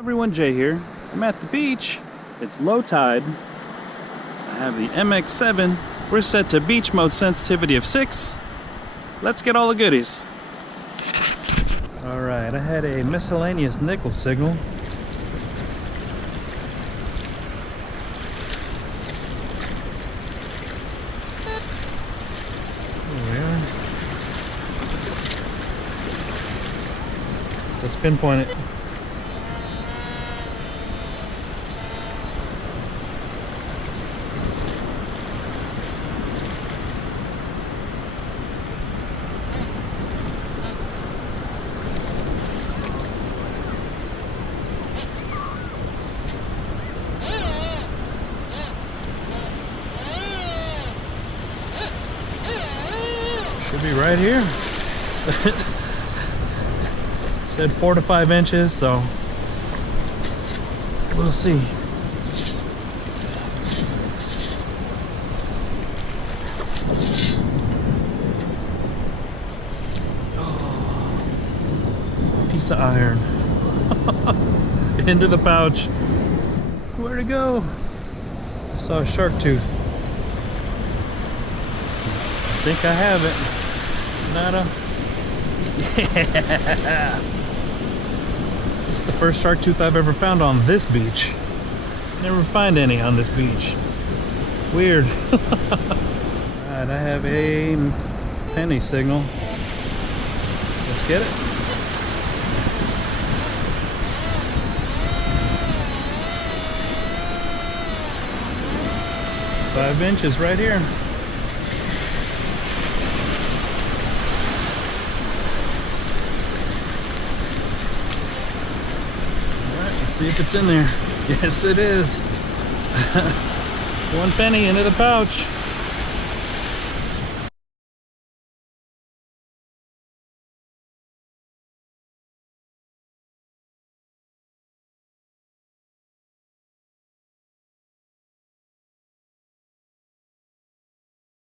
Everyone, Jay here. I'm at the beach. It's low tide. I have the MX7. We're set to beach mode sensitivity of 6. Let's get all the goodies. Alright, I had a miscellaneous nickel signal. There we are. Let's pinpoint it. Should be right here. Said 4 to 5 inches, so we'll see. Oh, piece of iron. Into the pouch. Where'd it go? I saw a shark tooth. I think I have it. Nada. Yeah. This is the first shark tooth I've ever found on this beach. Never find any on this beach. Weird. Alright, I have a penny signal. Let's get it. Five inches right here. See if it's in there. Yes, it is. 1 penny into the pouch.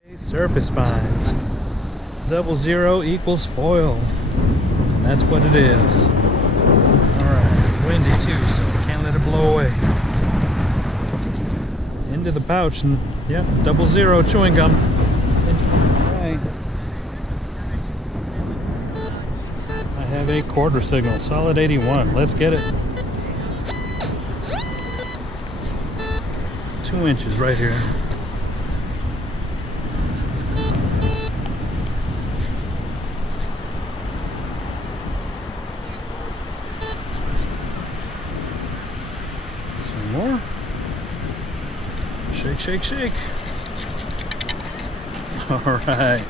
A surface find. 00 equals foil. That's what it is. Alright, windy too, so can't let it blow away. Into the pouch, and yep, 00 chewing gum. Alright. I have a quarter signal, solid 81. Let's get it. 2 inches right here. More. Shake, shake, shake. All right,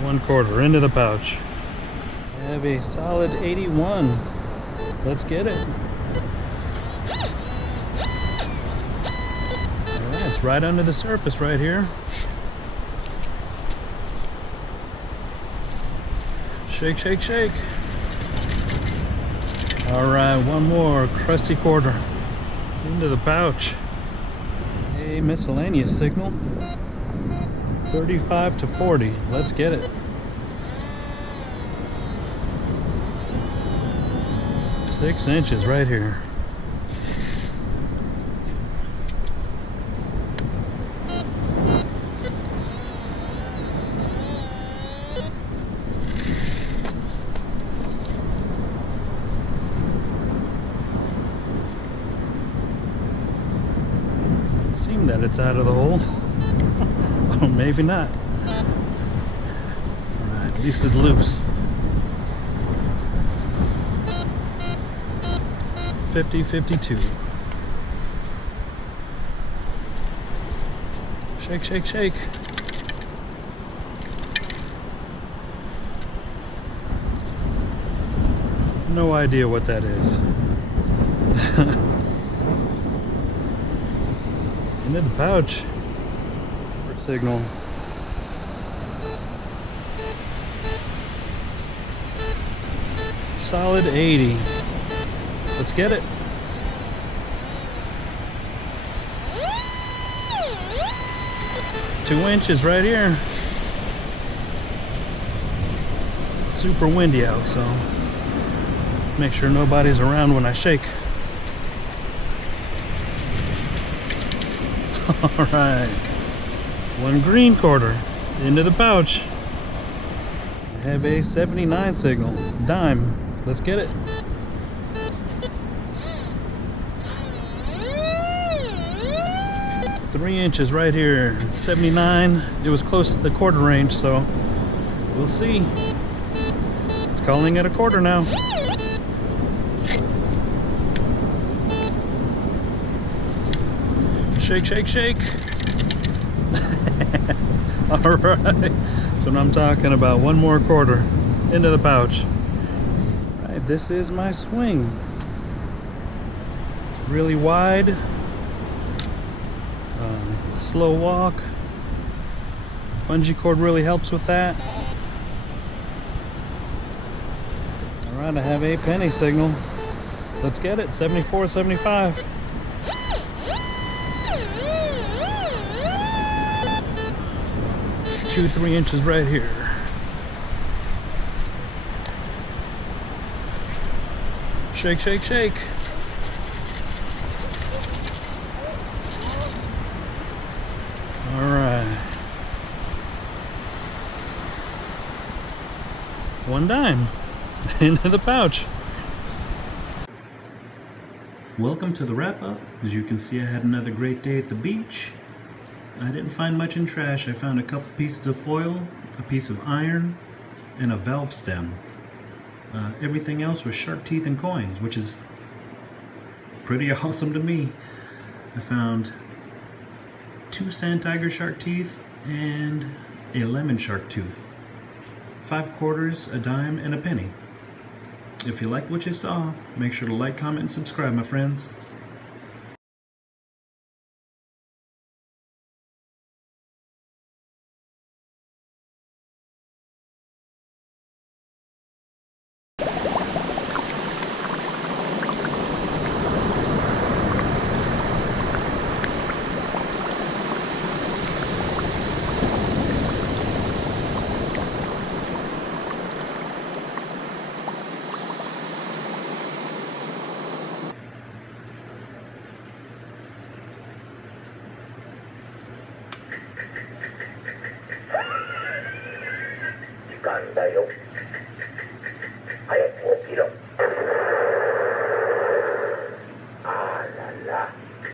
1/4 into the pouch. I have a solid 81. Let's get it. All right, it's right under the surface right here. Shake, shake, shake. All right, one more crusty quarter. Into the pouch. A miscellaneous signal. 35 to 40. Let's get it. 6 inches right here. That it's out of the hole. Or maybe not. Alright, at least it's loose. 50, 52. Shake, shake, shake. No idea what that is. Into the pouch for signal. Solid 80. Let's get it. Two inches right here. Super windy out, so make sure nobody's around when I shake. Alright. One green quarter into the pouch. I have a 79 signal. Dime. Let's get it. Three inches right here. 79. It was close to the quarter range, so we'll see. It's calling it a quarter now. Shake, shake, shake. Alright. That's what I'm talking about. One more quarter into the pouch. Alright, this is my swing. It's really wide. Slow walk. Bungee cord really helps with that. Alright, I have a penny signal. Let's get it. 74, 75. Two, 3 inches right here. Shake, shake, shake. All right. One dime into the pouch. Welcome to the wrap up. As you can see, I had another great day at the beach. I didn't find much in trash. I found a couple pieces of foil, a piece of iron, and a valve stem. Everything else was shark teeth and coins, which is pretty awesome to me. I found 2 sand tiger shark teeth and a lemon shark tooth. 5 quarters, a dime, and a penny. If you liked what you saw, make sure to like, comment, and subscribe, my friends. 간다요.